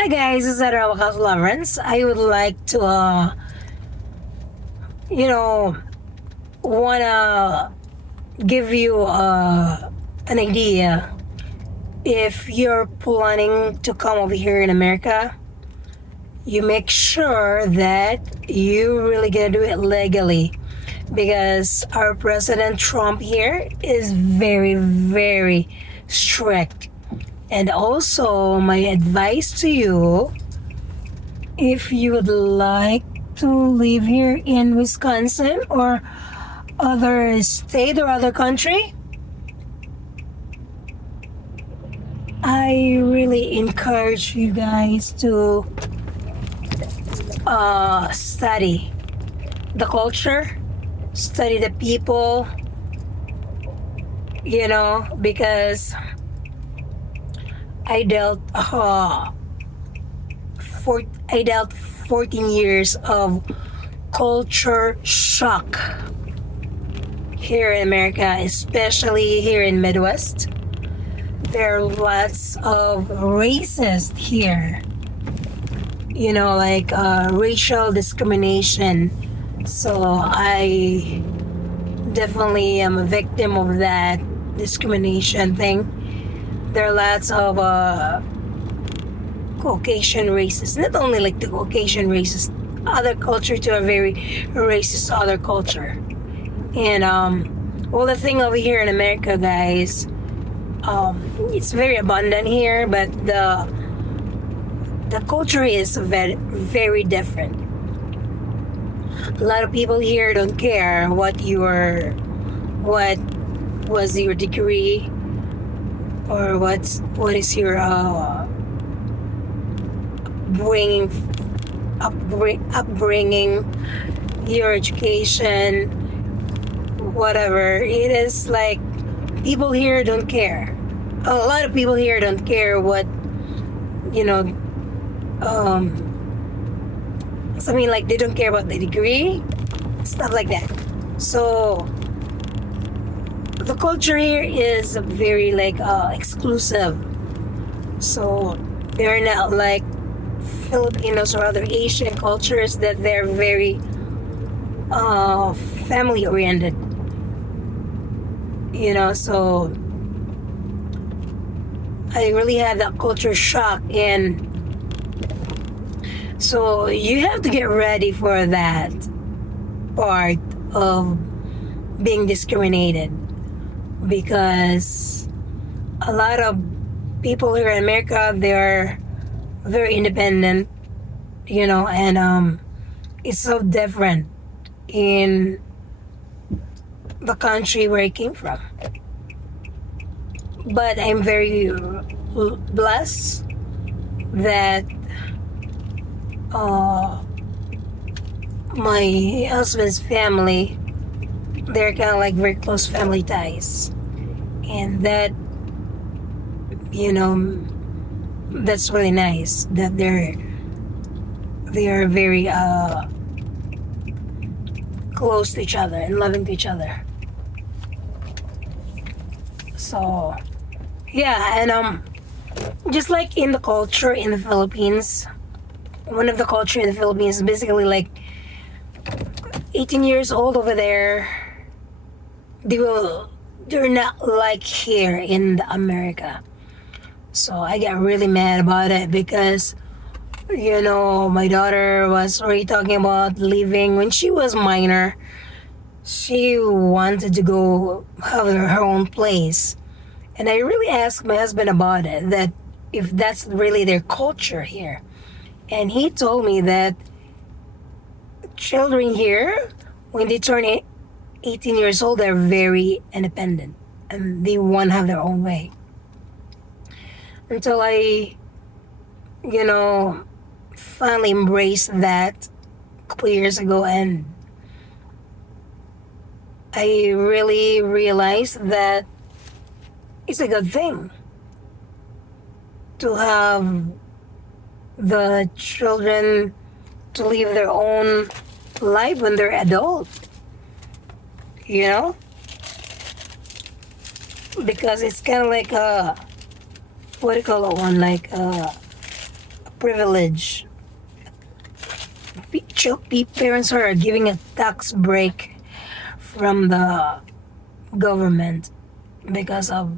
Hi guys, this is Edranel Bacalso Leverenz. I would like to, you know, wanna give you an idea. If you're planning to come over here in America, you make sure that you really gonna do it legally, because our President Trump here is very, very strict. And also, my advice to you, if you would like to live here in Wisconsin or other state or other country, I really encourage you guys to study the culture, study the people, because I dealt I dealt 14 years of culture shock here in America, especially here in Midwest. There are lots of racists here, like racial discrimination. So I definitely am a victim of that discrimination thing. There are lots of Caucasian races, not only like the Caucasian races, other culture too are very racist, other culture. And well, the thing over here in America, guys, it's very abundant here, but the culture is very, very different. A lot of people here don't care what was your degree, or what is your upbringing, your education, whatever it is. Like, people here don't care. A lot of people here don't care what something like they don't care about the degree, stuff like that. So the culture here is very like exclusive. So they're not like Filipinos or other Asian cultures, that they're very family oriented. So I really had that culture shock, and so you have to get ready for that part of being discriminated, because a lot of people here in America, they're very independent, and it's so different in the country where I came from. But I'm very blessed that my husband's family, they're kind of like very close family ties, and that that's really nice that they are very close to each other and loving to each other. So yeah, and just like in the culture in the Philippines, one of the culture in the Philippines is basically like 18 years old over there. They're not like here in America. So I got really mad about it, because my daughter was already talking about leaving when she was minor. She wanted to go have her own place. And I really asked my husband about it, that if that's really their culture here. And he told me that children here, when they turn 18 years old, they're very independent and they want to have their own way. Until I, finally embraced that a couple years ago, and I really realized that it's a good thing to have the children to live their own life when they're adult, because it's kind of like a, what do you call it one, like a privilege. Parents are giving a tax break from the government because of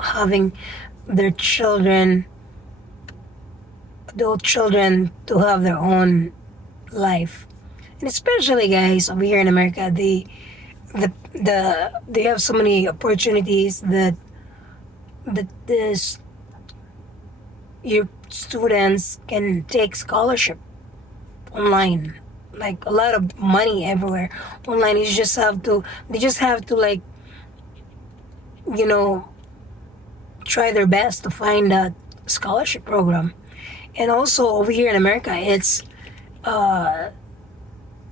having their children, adult children, to have their own life. And especially guys over here in America, they have so many opportunities that this your students can take scholarship online, like a lot of money everywhere online. They just have to, like, you know try their best to find that scholarship program. And also over here in America, it's uh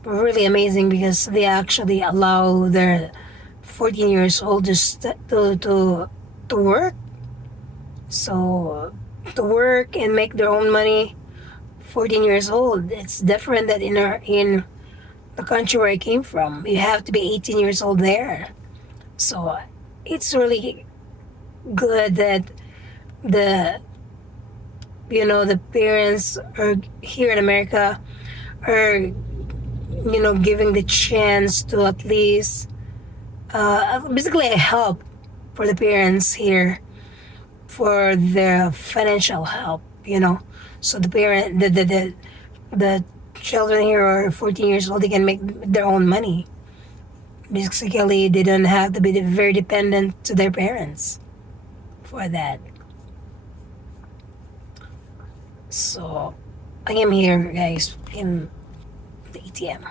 really amazing because they actually allow their 14 years old to work. So to work and make their own money, 14 years old. It's different that in the country where I came from, you have to be 18 years old there. So it's really good that the the parents are here in America are giving the chance to at least basically a help for the parents here, for their financial help. So the children here are 14 years old, they can make their own money. Basically, they don't have to be very dependent to their parents for that. So I am here, guys, in the ATM.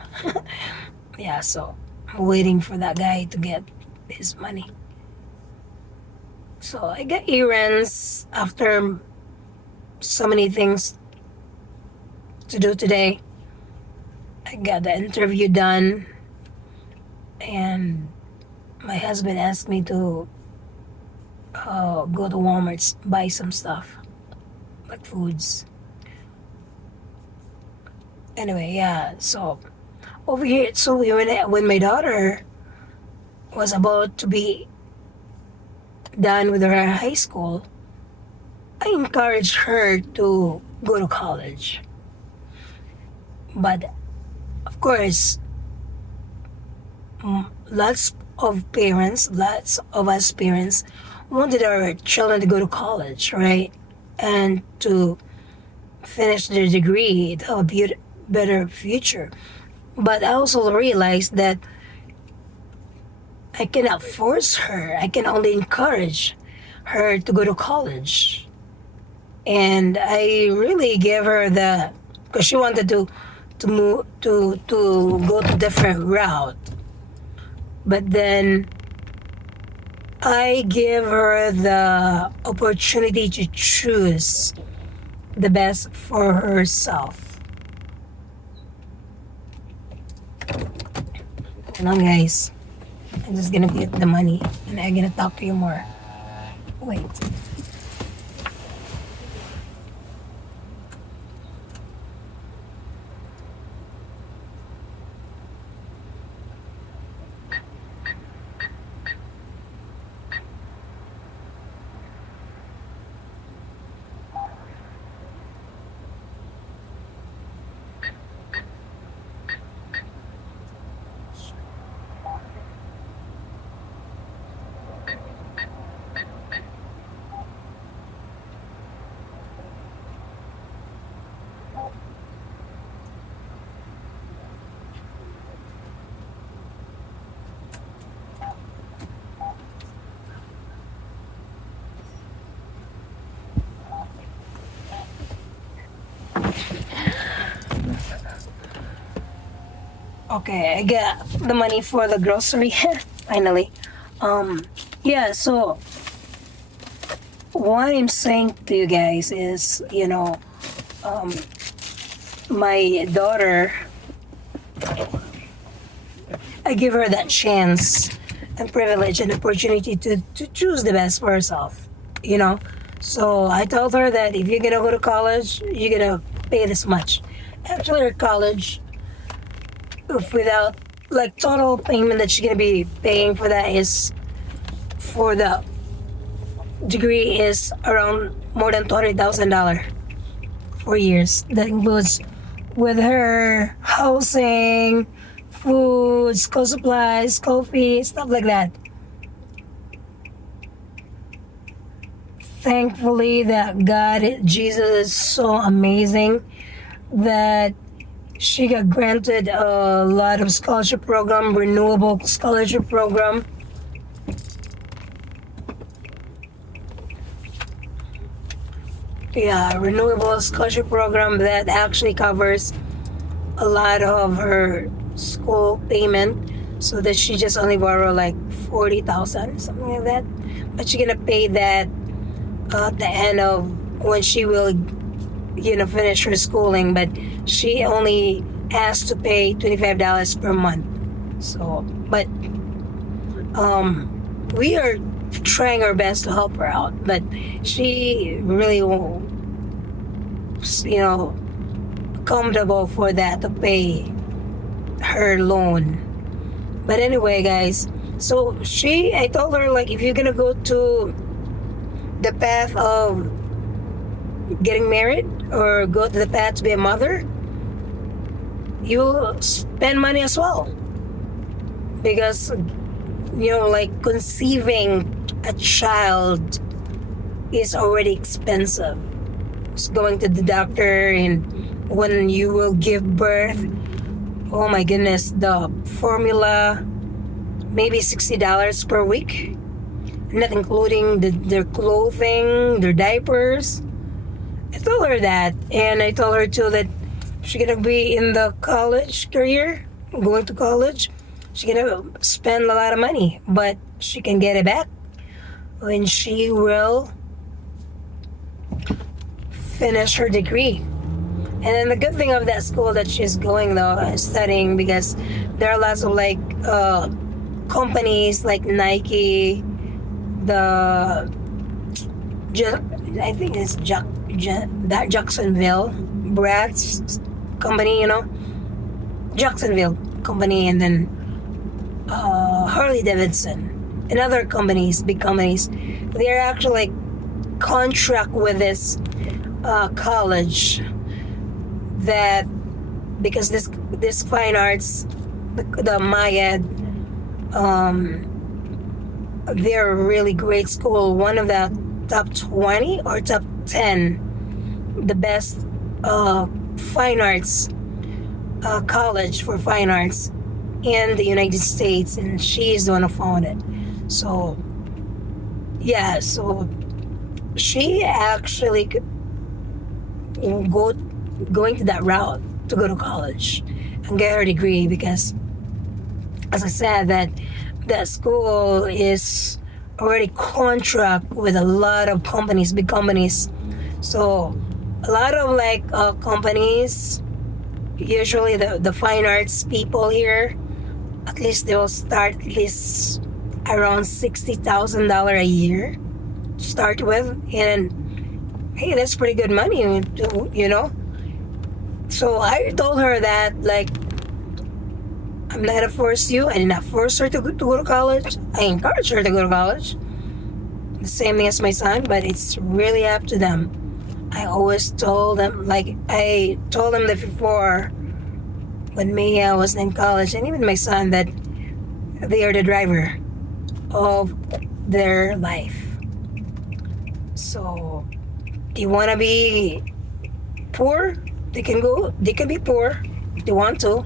Yeah, so I'm waiting for that guy to get his money. So I got errands after so many things to do today. I got the interview done, and my husband asked me to go to Walmart, buy some stuff like foods. Anyway, yeah. So over here, so when my daughter was about to be done with her high school, I encouraged her to go to college. But of course, lots of us parents wanted our children to go to college, right? And to finish their degree, to have a better future. But I also realized that I cannot force her. I can only encourage her to go to college. And I really gave her because she wanted to move to go to different route. But then I give her the opportunity to choose the best for herself. Hold on, guys. I'm just gonna get the money and I'm gonna talk to you more. Wait. Okay, I got the money for the grocery finally. Yeah, so what I'm saying to you guys is, my daughter, I give her that chance and privilege and opportunity to choose the best for herself, you know. So I told her that if you're gonna go to college, you're gonna pay this much. Actually, her college, if without, like, total payment that she's gonna be paying for that is, for the degree, is around more than $200,000. 4 years. That includes with her housing, food, school supplies, coffee, stuff like that. Thankfully that God, Jesus is so amazing that she got granted a lot of scholarship program, renewable scholarship program. Yeah, renewable scholarship program that actually covers a lot of her school payment, so that she just only borrow like 40,000, something like that. But she's gonna pay that at the end of when she will, finish her schooling. But she only has to pay $25 per month. So, but we are trying our best to help her out. But she really won't, comfortable for that to pay her loan. But anyway, guys, so I told her, like, if you're gonna go to the path of getting married or go to the path to be a mother, you'll spend money as well. Because, like conceiving a child is already expensive. It's going to the doctor, and when you will give birth, oh my goodness, the formula, maybe $60 per week, not including their clothing, their diapers. I told her that, and I told her too that she's gonna be in the college career, going to college. She's gonna spend a lot of money, but she can get it back when she will finish her degree. And then the good thing of that school that she's going, though, studying, because there are lots of like companies like Nike, I think it's that Jacksonville Bratz company, Jacksonville company, and then Harley Davidson and other companies, big companies. They're actually like contract with this college, that because this fine arts, the Maya, they're a really great school, one of the top 20 or top 10 the best fine arts college for fine arts in the United States, and she is the one who founded. So yeah, so she actually going to that route to go to college and get her degree, because as I said, that school is already contract with a lot of companies, big companies. So a lot of like companies, usually the fine arts people here, at least they will start at least around $60,000 a year to start with, and hey, that's pretty good money, So I told her that, like, I'm not gonna force you. I did not force her to go to college. I encourage her to go to college. The same thing as my son, but it's really up to them. I always told them, like I told them that before, when Mia was in college, and even my son, that they are the driver of their life. So, do you want to be poor? They can be poor if they want to.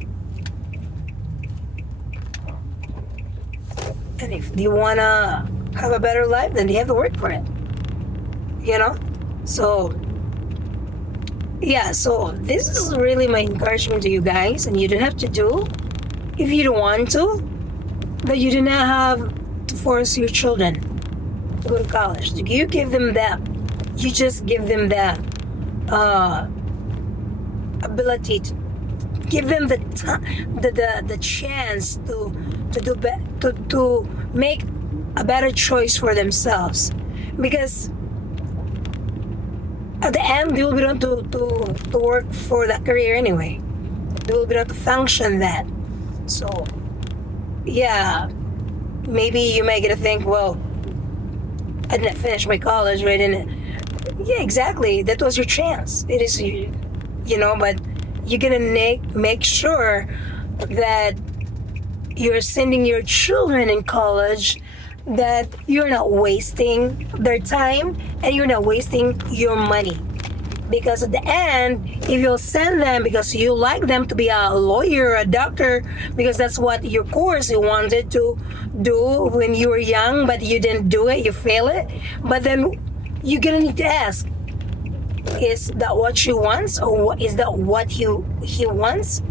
And if they want to have a better life, then they have to work for it. So, yeah, so this is really my encouragement to you guys, and you don't have to do if you don't want to, but you do not have to force your children to go to college. You give them that. You just give them that ability to give them the chance to make a better choice for themselves, because at the end they will be able to work for that career anyway. They will be able to function that. So yeah, maybe you may get to think, well, I didn't finish my college, right? And Yeah, exactly. That was your chance. It is, but you're gonna make sure that you're sending your children in college, that you're not wasting their time and you're not wasting your money. Because at the end, if you'll send them because you like them to be a lawyer, a doctor, because that's what your course you wanted to do when you were young, but you didn't do it, you fail it. But then you're gonna need to ask, is that what she wants, or is that what he wants,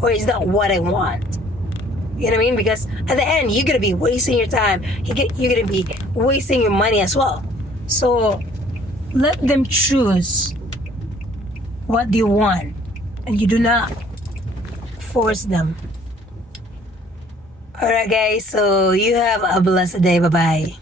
or is that what I want? You know what I mean? Because at the end, you're gonna be wasting your time. You're gonna be wasting your money as well. So let them choose what do you want, and you do not force them. Alright, guys. So you have a blessed day. Bye bye.